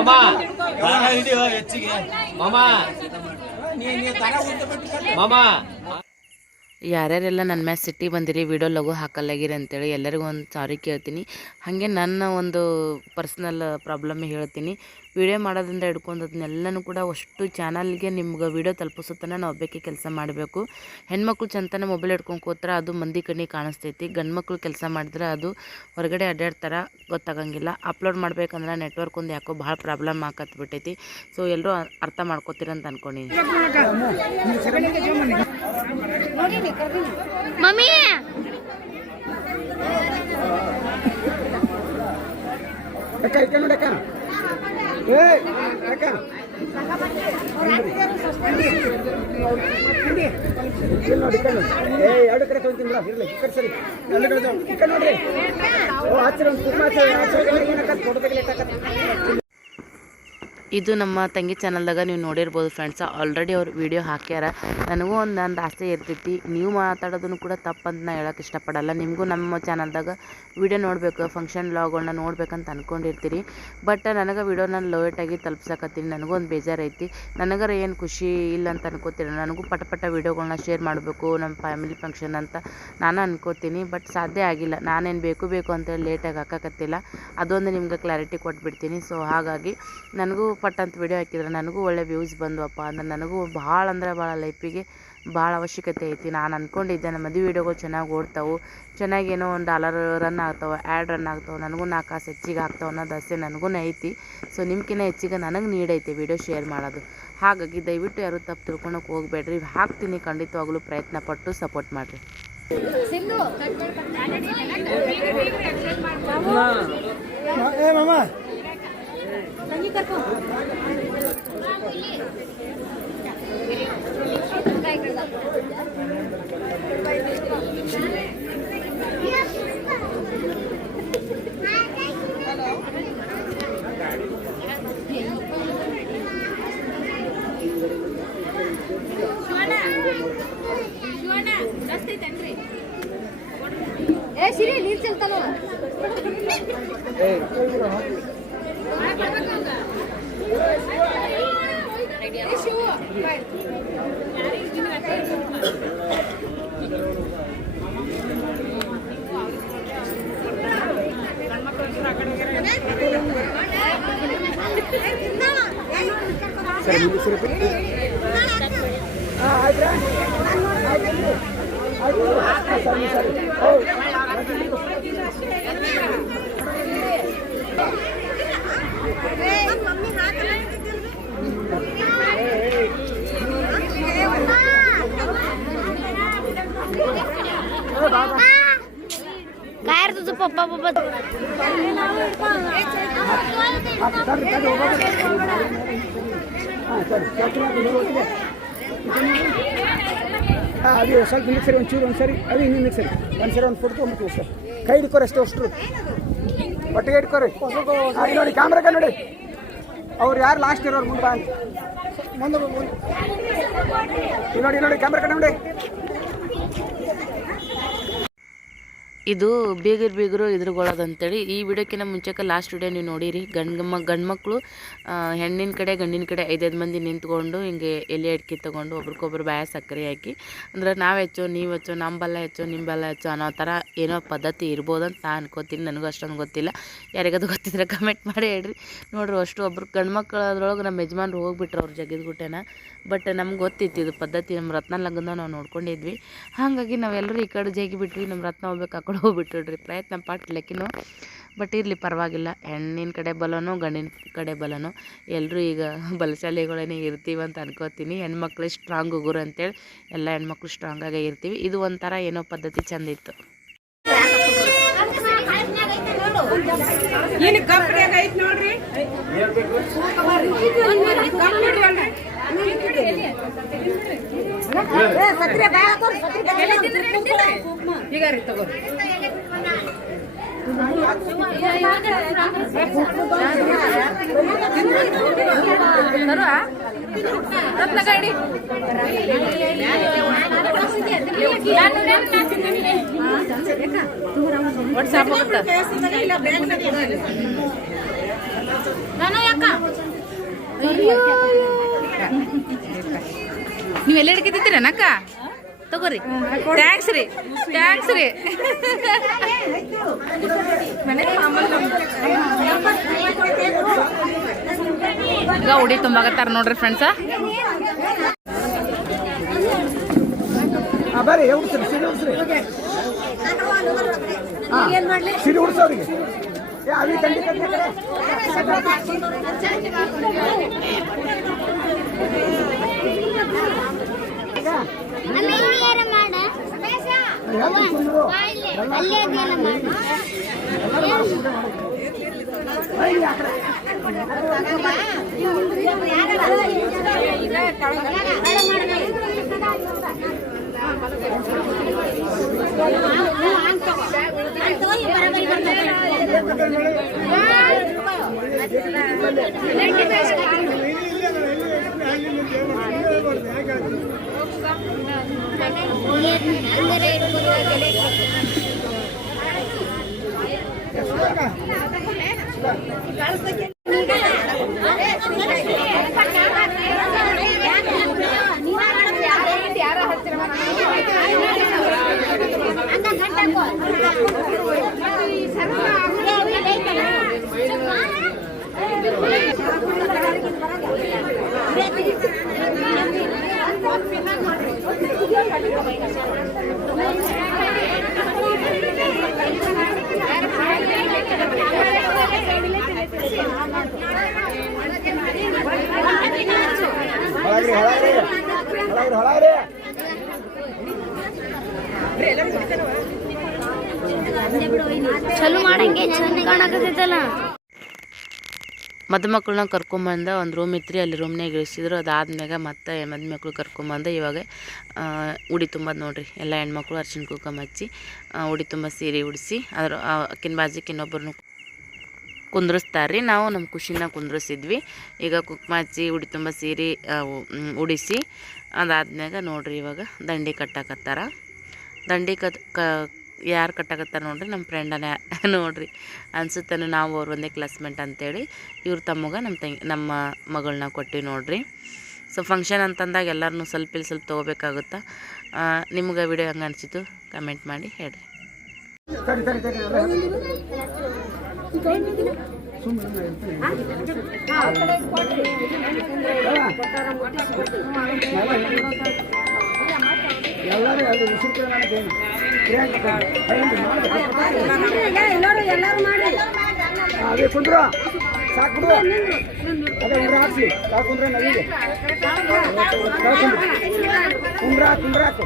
ಮಾಮ ಹೆಚ್ಚಿಗೆ ಮಾಮ ಮಾಮ ಯಾರ್ಯಾರೆಲ್ಲ ನನ್ನ ಮ್ಯಾಚ್ ಸಿಟ್ಟಿಗೆ ಬಂದಿರಿ ವಿಡಿಯೋ ಲಘು ಹಾಕಲ್ಲಾಗಿರಿ ಅಂತೇಳಿ ಎಲ್ಲರಿಗೂ ಒಂದು ಸಾರಿ ಕೇಳ್ತೀನಿ. ಹಾಗೆ ನನ್ನ ಒಂದು ಪರ್ಸ್ನಲ್ ಪ್ರಾಬ್ಲಮ್ ಹೇಳ್ತೀನಿ. ವಿಡಿಯೋ ಮಾಡೋದ್ರಿಂದ ಹಿಡ್ಕೊಂಡು ಅದನ್ನೆಲ್ಲನೂ ಕೂಡ ಅಷ್ಟು ಚಾನಲ್ಗೆ ನಿಮ್ಗೆ ವಿಡಿಯೋ ತಲುಪಿಸುತ್ತಾನೆ ನಾವು ಒಬ್ಬಕ್ಕೆ ಕೆಲಸ ಮಾಡಬೇಕು. ಹೆಣ್ಮಕ್ಳು ಚಂತನ ಮೊಬೈಲ್ ಹಿಡ್ಕೊಂಡು ಕೂತ್ರೆ ಅದು ಮಂದಿ ಕಣ್ಣಿಗೆ ಕಾಣಿಸ್ತೈತಿ. ಗಂಡು ಮಕ್ಳು ಕೆಲಸ ಮಾಡಿದ್ರೆ ಅದು ಹೊರಗಡೆ ಅಡ್ಡಾಡ್ತಾರ ಗೊತ್ತಾಗಂಗಿಲ್ಲ. ಅಪ್ಲೋಡ್ ಮಾಡ್ಬೇಕಂದ್ರೆ ನೆಟ್ವರ್ಕ್ ಒಂದು ಯಾಕೋ ಭಾಳ ಪ್ರಾಬ್ಲಮ್ ಆಕತ್ಬಿಟ್ಟೈತಿ. ಸೊ ಎಲ್ಲರೂ ಅರ್ಥ ಮಾಡ್ಕೋತೀರಂತ ಅನ್ಕೊಂಡಿನಿ. ಮಮ್ಮಿ ಎರಡು ಕಡೆ ತೊಗೊಂತೀನಿ ಇರಲಿ ಸರಿ ನೋಡ್ರಿ ಫೋಟೋ ತೆಗಿಲಿಕ್ಕೆ ಇದು ನಮ್ಮ ತಂಗಿ ಚಾನಲ್ದಾಗ ನೀವು ನೋಡಿರ್ಬೋದು ಫ್ರೆಂಡ್ಸ. ಆಲ್ರೆಡಿ ಅವ್ರು ವಿಡಿಯೋ ಹಾಕ್ಯಾರ. ನನಗೂ ಒಂದು ಆಸೆ ಇರ್ತೈತಿ, ನೀವು ಮಾತಾಡೋದನ್ನು ಕೂಡ ತಪ್ಪಂತ ನಾ ಹೇಳೋಕೆ ಇಷ್ಟಪಡಲ್ಲ. ನಿಮಗೂ ನಮ್ಮ ಚಾನಲ್ದಾಗ ವಿಡಿಯೋ ನೋಡಬೇಕು, ಫಂಕ್ಷನ್ ವ್ಲಾಗ್ಗಳನ್ನ ನೋಡ್ಬೇಕಂತ ಅಂದ್ಕೊಂಡಿರ್ತೀರಿ. ಬಟ್ ನನಗೆ ವಿಡಿಯೋನ ಲೇಟಾಗಿ ತಲುಪ್ಸಕತ್ತೀನಿ. ನನಗೂ ಒಂದು ಬೇಜಾರೈತಿ. ನನಗರ ಏನು ಖುಷಿ ಇಲ್ಲ ಅಂತ ಅನ್ಕೋತೀನಿ. ನನಗೂ ಪಟ ವಿಡಿಯೋಗಳನ್ನ ಶೇರ್ ಮಾಡಬೇಕು ನಮ್ಮ ಫ್ಯಾಮಿಲಿ ಫಂಕ್ಷನ್ ಅಂತ ನಾನು ಅನ್ಕೋತೀನಿ. ಬಟ್ ಸಾಧ್ಯ ಆಗಿಲ್ಲ. ನಾನೇನು ಬೇಕು ಅಂತೇಳಿ ಲೇಟಾಗಿ ಹಾಕಕತ್ತಿಲ್ಲ. ಅದೊಂದು ನಿಮ್ಗೆ ಕ್ಲಾರಿಟಿ ಕೊಟ್ಬಿಡ್ತೀನಿ. ಸೊ ಹಾಗಾಗಿ ನನಗೂ ಪಟ್ಟಂತ ವಿಡಿಯೋ ಹಾಕಿದ್ರೆ ನನಗೂ ಒಳ್ಳೆ ವ್ಯೂಸ್ ಬಂದವಪ್ಪ ಅಂದ್ರೆ ನನಗೂ ಭಾಳ ಅಂದ್ರೆ ಭಾಳ ಲೈಫಿಗೆ ಭಾಳ ಅವಶ್ಯಕತೆ ಐತಿ. ನಾನು ಅಂದ್ಕೊಂಡಿದ್ದೆ ನಮ್ಮ ಮದುವೆ ವೀಡಿಯೋಗಳು ಚೆನ್ನಾಗಿ ಓಡ್ತಾವೆ, ಚೆನ್ನಾಗಿ ಏನೋ ಒಂದು $1 ರನ್ ಆಗ್ತಾವೆ, ಆ್ಯಡ್ ರನ್ ಆಗ್ತಾವೆ, ನನಗೂ 4 ಕಾಸು ಹೆಚ್ಚಿಗೆ ಆಗ್ತಾವೆ ಅನ್ನೋದು ಆಸೆ ನನಗೂ ಐತಿ. ಸೊ ನಿಮ್ಗಿಂತ ಹೆಚ್ಚಿಗೆ ನನಗೆ ನೀಡೈತೆ ವಿಡಿಯೋ ಶೇರ್ ಮಾಡೋದು. ಹಾಗಾಗಿ ದಯವಿಟ್ಟು ಯಾರು ತಪ್ಪು ತಿಳ್ಕೊಳಕ್ಕೆ ಹೋಗಬೇಡ್ರಿ. ಹಾಕ್ತೀನಿ, ಖಂಡಿತವಾಗಲೂ ಪ್ರಯತ್ನ ಪಟ್ಟು ಸಪೋರ್ಟ್ ಮಾಡಿರಿ. ಸಿರಿ ನೀರು ಚೆಲ್ತಾನ काय रे तुझं पप्पा ಅದು ಸ್ವಲ್ಪ ನಿಲ್ಲಿಸ್ರಿ, ಒಂಚೂರು ಒಂದ್ಸರಿ ಅದು ಹಿಂಗೆ ನಿಲ್ಲಿಸ್ರಿ, ಒಂದ್ಸರಿ ಒಂದು ಫೋಟೋ ತೊಗೊಂಡ್ಬಿಡ್ತೀವಿ ಸರ್. ಕೈ ಹಿಡ್ಕೋರಿ ಅಷ್ಟೇ, ಅಷ್ಟು ಒಟ್ಟಿಗೆ ಇಟ್ಕೋರಿ. ನೋಡಿ ಕ್ಯಾಮ್ರಾಗ ನೋಡಿ, ಅವ್ರು ಯಾರು ಲಾಸ್ಟ್ ಇರೋರು ಮುಂದೆ ನೋಡಿ ಕ್ಯಾಮ್ರಾ ಕಡೆ ನೋಡಿ. ಇದು ಬೀಗರು ಎದುರುಗೊಳ್ಳೋದಂತೇಳಿ ಈ ವಿಡಿಯೋಕ್ಕಿಂತ ಮುಂಚೆಗೆ ಲಾಸ್ಟ್ ವಿಡಿಯೋ ನೀವು ನೋಡಿರಿ. ಗಂಡು ಮಕ್ಕಳು ಹೆಣ್ಣಿನ ಕಡೆ ಗಂಡಿನ ಕಡೆ 5 ಮಂದಿ ನಿಂತ್ಕೊಂಡು ಹಿಂಗೆ ಎಲೆ ಅಡಿಕೆ ತೊಗೊಂಡು ಒಬ್ರಿಗೊಬ್ರು ಬಾಯ ಸಕ್ಕರೆ ಹಾಕಿ ಅಂದ್ರೆ ನಾವು ಹೆಚ್ಚು ನೀವು ಹೆಚ್ಚು, ನಮ್ಮ ಬಲ್ಲ ಹೆಚ್ಚು ನಿಮ್ಮ ಬಲ್ಲ ಹೆಚ್ಚು ಅನ್ನೋ ಥರ ಏನೋ ಪದ್ಧತಿ ಇರ್ಬೋದಂತ ನಾನು ಅನ್ಕೋತೀನಿ. ನನಗೂ ಅಷ್ಟೊಂದು ಗೊತ್ತಿಲ್ಲ. ಯಾರಿಗದು ಗೊತ್ತಿದ್ರೆ ಕಮೆಂಟ್ ಮಾಡಿ ಹೇಳ್ರಿ. ನೋಡ್ರಿ ಅಷ್ಟು ಒಬ್ರು ಗಂಡು ಮಕ್ಕಳು ಅದ್ರೊಳಗೆ ನಮ್ಮ ಯಜಮಾನ್ರು ಹೋಗ್ಬಿಟ್ರು ಅವ್ರು ಜಗಿದ್ಗುಟ್ಟೆನ. ಬಟ್ ನಮ್ಗೆ ಗೊತ್ತಿತ್ತು ಇದು ಪದ್ಧತಿ. ನಮ್ಮ ರತ್ನ ಲಗ್ನ ನಾವು ನೋಡ್ಕೊಂಡಿದ್ವಿ. ಹಾಗಾಗಿ ನಾವೆಲ್ಲರೂ ಈ ಕಡೆ ಜಗಿಬಿಟ್ವಿ. ನಮ್ಮ ರತ್ನ ಹೋಗ್ಬೇಕು ಆ ಕಡೆ ಹೋಗ್ಬಿಟ್ರಿ. ಪ್ರಯತ್ನ ಪಟ್ಲಕ್ಕಿನೂ ಬಟ್ ಇರಲಿ ಪರವಾಗಿಲ್ಲ. ಹೆಣ್ಣಿನ ಕಡೆ ಬಲನೋ ಗಂಡಿನ ಕಡೆ ಬಲನೋ ಎಲ್ಲರೂ ಈಗ ಬಲಶಾಲಿಗಳೇ ಇರ್ತೀವಿ ಅಂತ ಅನ್ಕೋತೀನಿ. ಹೆಣ್ಮಕ್ಳು ಸ್ಟ್ರಾಂಗ್ ಉಗುರು ಅಂತೇಳಿ ಎಲ್ಲ ಹೆಣ್ಮಕ್ಳು ಸ್ಟ್ರಾಂಗಾಗೇ ಇರ್ತೀವಿ. ಇದು ಒಂಥರ ಏನೋ ಪದ್ಧತಿ ಚಂದ ಇತ್ತು. ನೋಡ್ರಿ ಈಗ ರೀ ತಗೋರಿ ಗಾಡಿ ವಾಟ್ಸಾಪ್ ನೀವೆಲ್ಲ ಹಿಡ್ಕಿದ್ದೀರನಕ್ಕ ತಗೋರಿ ಥ್ಯಾಂಕ್ಸ್ ರೀ ಈಗ ಉಡಿ ತುಂಬಾಕತ್ತಾರ ನೋಡ್ರಿ ಫ್ರೆಂಡ್ಸ. ಬರ್ರಿ ಉಡ್ಸ್ರಿ ಸಿಡಿ ಉಡ್ಸ್ರಿ ಸಿಡಿ ಉಡ್ಸೋರಿಗೆ ಅವಿ ತಂಡಿ ಚಲೋ ಮಾಡಂಗೆ ಚಂದ ಕಾಣಕತ್ತೈತಲ್ಲ. ಮದುಮಕ್ಕಳನ್ನ ಕರ್ಕೊಂಬಂದ ಒಂದು ರೂಮ್ ಇತ್ತು ರೀ, ಅಲ್ಲಿ ರೂಮ್ನಾಗ ಇಳಿಸಿದ್ರು. ಅದಾದ್ಮೇಲೆ ಮತ್ತೆ ಮದುಮಕ್ಕಳು ಕರ್ಕೊಂಬಂದ ಇವಾಗ ಉಡಿ ತುಂಬೋದು ನೋಡ್ರಿ. ಎಲ್ಲ ಹೆಣ್ಮಕ್ಳು ಅರ್ಶಿಣ ಕುಂಕುಮ ಹಚ್ಚಿ ಉಡಿ ತುಂಬ ಸೀರೆ ಉಡಿಸಿ ಅದ್ರ ಅಕ್ಕಿನ ಬಾಜಿಗೆ ಇನ್ನೊಬ್ಬರನ್ನು ಕುಂದ್ರಿಸ್ತಾರೆ ರೀ. ನಾವು ನಮ್ಮ ಖುಷಿನ ಕುಂದ್ರಿಸಿದ್ವಿ. ಈಗ ಕುಂಕುಮ ಹಚ್ಚಿ ಉಡಿ ತುಂಬ ಸೀರೆ ಉಡಿಸಿ ಅದಾದ್ಮ್ಯಾಗ ನೋಡ್ರಿ ಇವಾಗ ದಂಡಿ ಕಟ್ಟಾಕತ್ತಾರ. ದಂಡಿ ಯಾರು ಕಟ್ಟಾಕತ್ತಾರ ನೋಡ್ರಿ, ನಮ್ಮ ಫ್ರೆಂಡನೇ ನೋಡ್ರಿ ಅನ್ಸುತ್ತೆ. ನಾವು ಅವ್ರು ಒಂದೇ ಕ್ಲಾಸ್ಮೇಟ್ ಅಂತೇಳಿ ಇವ್ರ ತಮ್ಮಗೆ ನಮ್ಮ ಮಗಳನ್ನ ಕೊಟ್ಟಿವಿ ನೋಡ್ರಿ. ಸೊ ಫಂಕ್ಷನ್ ಅಂತಂದಾಗ ಎಲ್ಲರೂ ಸ್ವಲ್ಪ ಇಲ್ಲಿ ಸ್ವಲ್ಪ ತೊಗೋಬೇಕಾಗುತ್ತಾ. ನಿಮ್ಗೆ ವಿಡಿಯೋ ಹಂಗೆ ಅನಿಸಿತು ಕಮೆಂಟ್ ಮಾಡಿ ಹೇಳ್ರಿ. ಅದೇ ಕುಂದ್ರ ಸಾಕು ಬಿಡು. ಅದೇ ಉಂಡ್ರ ಹಾಕ್ಸಿ ಕುಂದ್ರ ನವಿಗೆ ಕುಂದ್ರ ಕುಂದ್ರಾಕು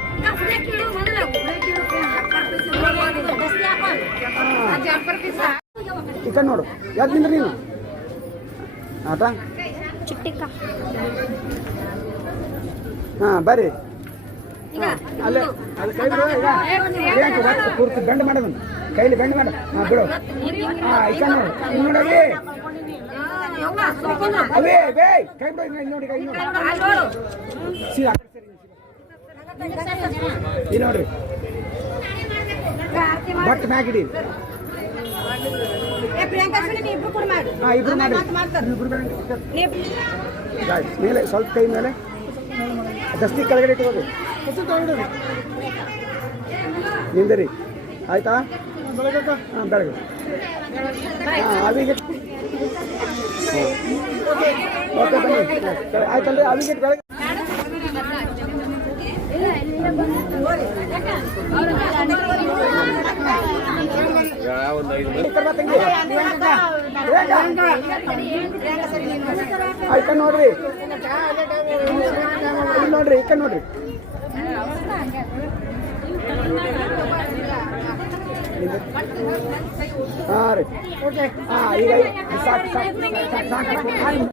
ಈ ಕಡೆ ನೋಡು. ಯಾಕೆ ನಿಂದ್ರಿ ನೀನು ಆತ ಚಿಟ್ಟಿಕ್ಕ ಹಾಂ ಬರ್ರಿ. ಅಲ್ಲೇ ಅದು ಕೈ ಬಿಡು. ಈಗ ಪೂರ್ತಿ ಬೆಂಡ್ ಮಾಡೋದು ಕೈಲಿ ಬೆಂಡ್ ಮಾಡ. ಹಾಂ ಬಿಡು. ಹಾಂ ಈ ಕಡೆ ನೋಡು. ಇಲ್ಲಿ ನೋಡವಿ ಅವೇ ಬೇ ಕೈ ಬಿಡು. ಇಲ್ಲಿ ನೋಡಿ ಕೈ ನೋಡಿ ಸೀದಾ ಇಲ್ಲಿ ನೋಡ್ರಿ. ಬಟ್ ಮ್ಯಾಗಿಡಿ. ಹಾಂ ಇಬ್ರು ಮಾಡಿ. ಮೇಲೆ ಸ್ವಲ್ಪ ಕೈ ಮೇಲೆ ದಸ್ತಿ ಕೆಳಗಡೆ ಇಟ್ಕೋದು ನಿಂದರಿ ಆಯ್ತಾ. ಹಾಂ ಬೆಳಗ್ಗೆ ಹಾಂ ಅವಿಗೆ ಓಕೆ ಬನ್ನಿ ಆಯ್ತಲ್ರಿ. ಅವಿಗೆ ಬೆಳಗ್ಗೆ ಆಯ್ತಾ ನೋಡ್ರಿ. ನೋಡ್ರಿ ಈ ಕಡೆ ನೋಡ್ರಿ. ಹಾಂ ರೀ ಹಾಂ ಈಗ ಸಾಕು ಸಾಕು ಸಾಕು.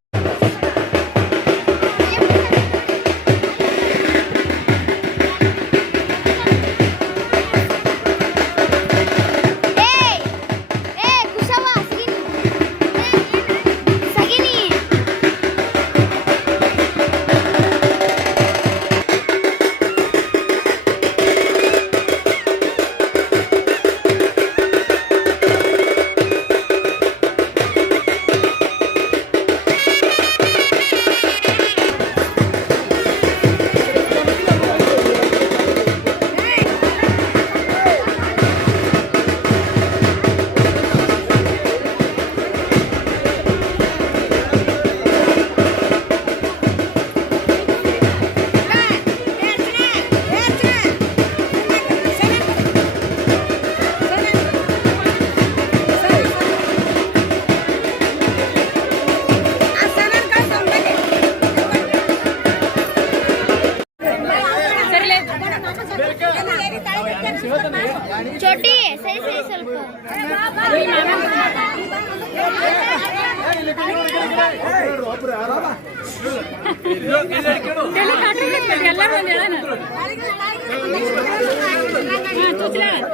ಚೋಟಿ ಸೈ ಸೈ ಸ್ವಲ್ಪ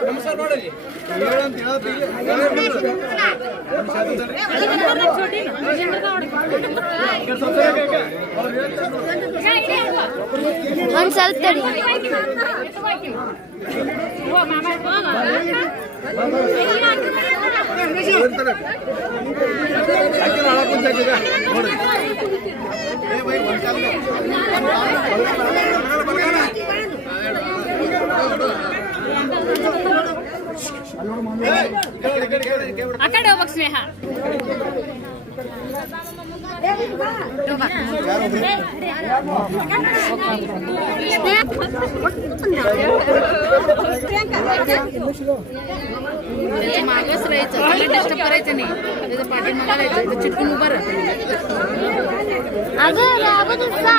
ನಮಸ್ಕಾರ ಮಾಡಲಿ ಒಂದ್ ಸ್ವಲ್ಪ ತಡಿ ಆ ಕಡೆ ಹೋಗ್ಬೇಕು ಸ್ನೇಹ मागच राहायचं मला डिस्टर्ब करायचं नाही त्याचं पाठी मागायचं चिटकून उभं राहा अगं राबतच का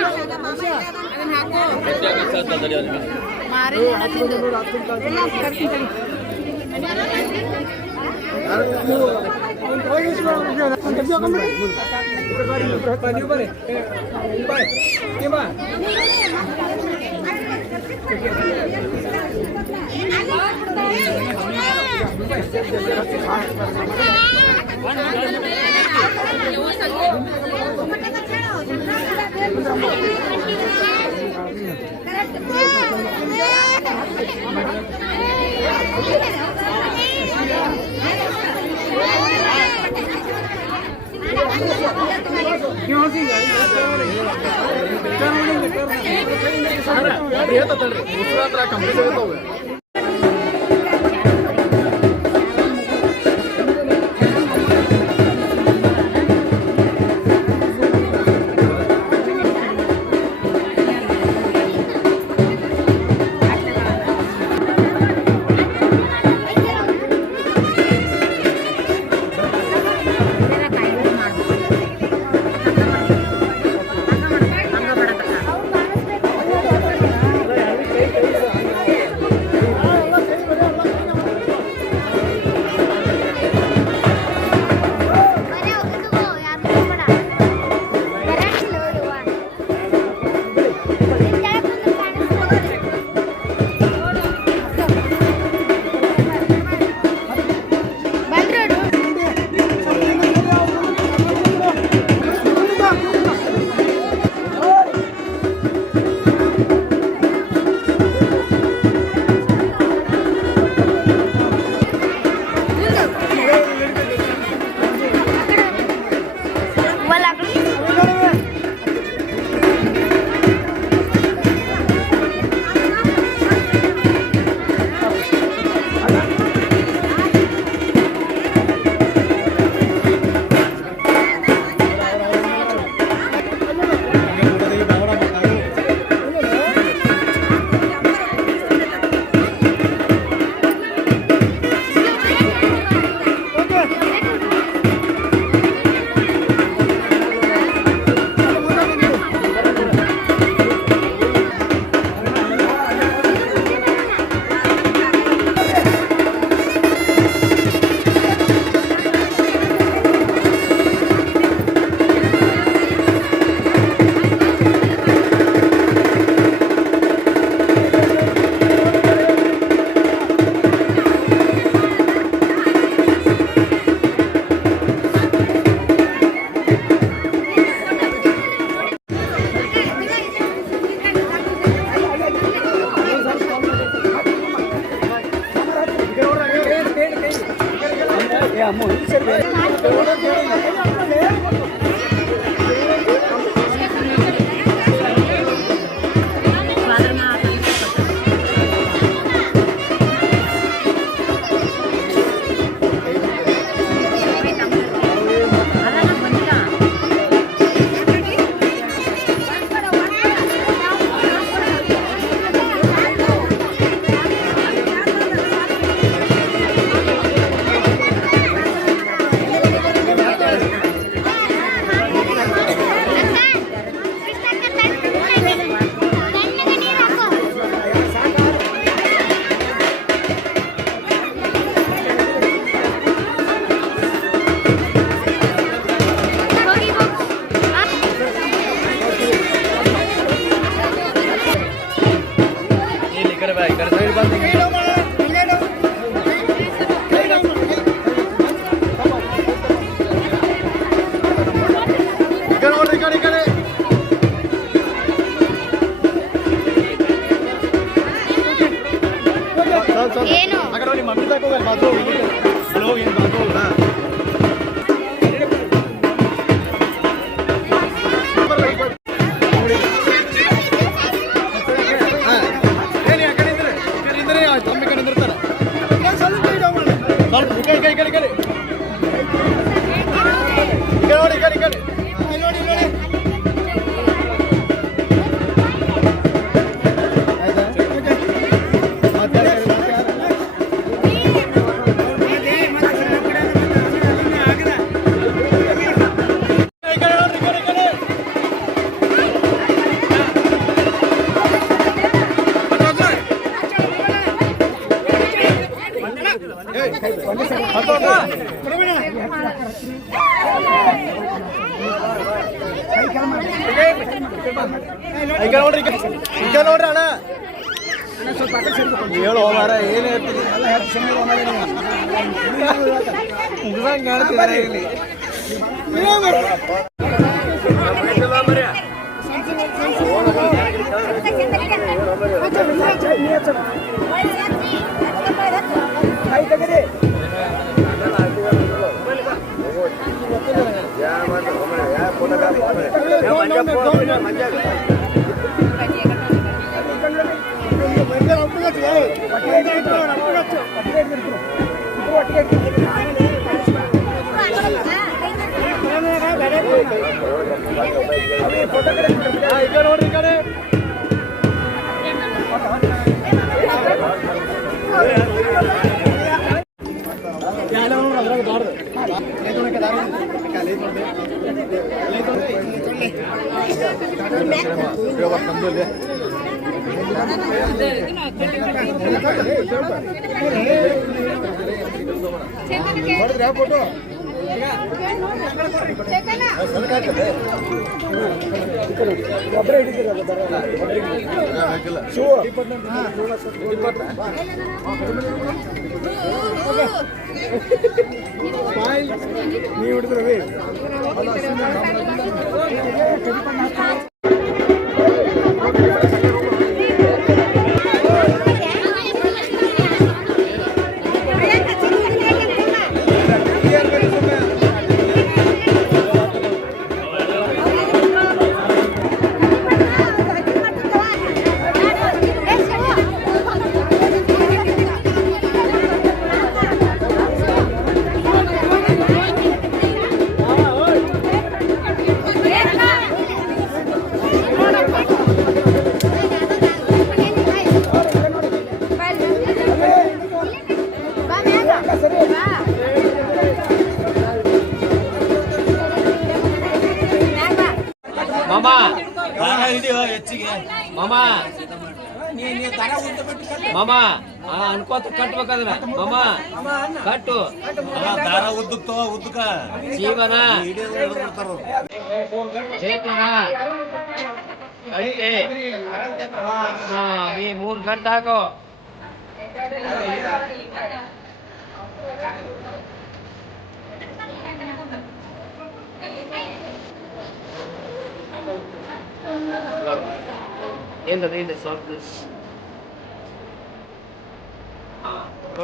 ಅದನ್ನ ಹಾಕೋ ಮಾರಿ ಏನು ನೋಡ್ರಿ ಅಣ್ಣ ಹೇಳು ಮಾರ ಏನು ಹೇಳ್ತೀನಿ ಮುಗ್ದಂಗೆ ಹೇಳ್ತಿದ್ದಾರೆ ಇಲ್ಲಿ ನೋಡ್ರಿ ಕಡೆ ಫೋಟೋ ಒಬ್ಬರೇ ಹಿಡಿದಿರಲ್ಲ ಶೂ ನೀವು ಹಿಡಿದ್ರವಿ ಮಾಮ ಹೆಚ್ಚಿಗೆ ಮಾಮ ಮಾಮ ಅನ್ಕೋತ ಕಟ್ಬೇಕಂದ್ರ ಮಾಮ ಕಟ್ಟು ದಾರ ಉದ್ದಕ್ಕ ಉದ್ದಕ್ಕ ಜೀವನ ಈ 3 ಗಂಟೆ ಹಾಕೋ end of the soft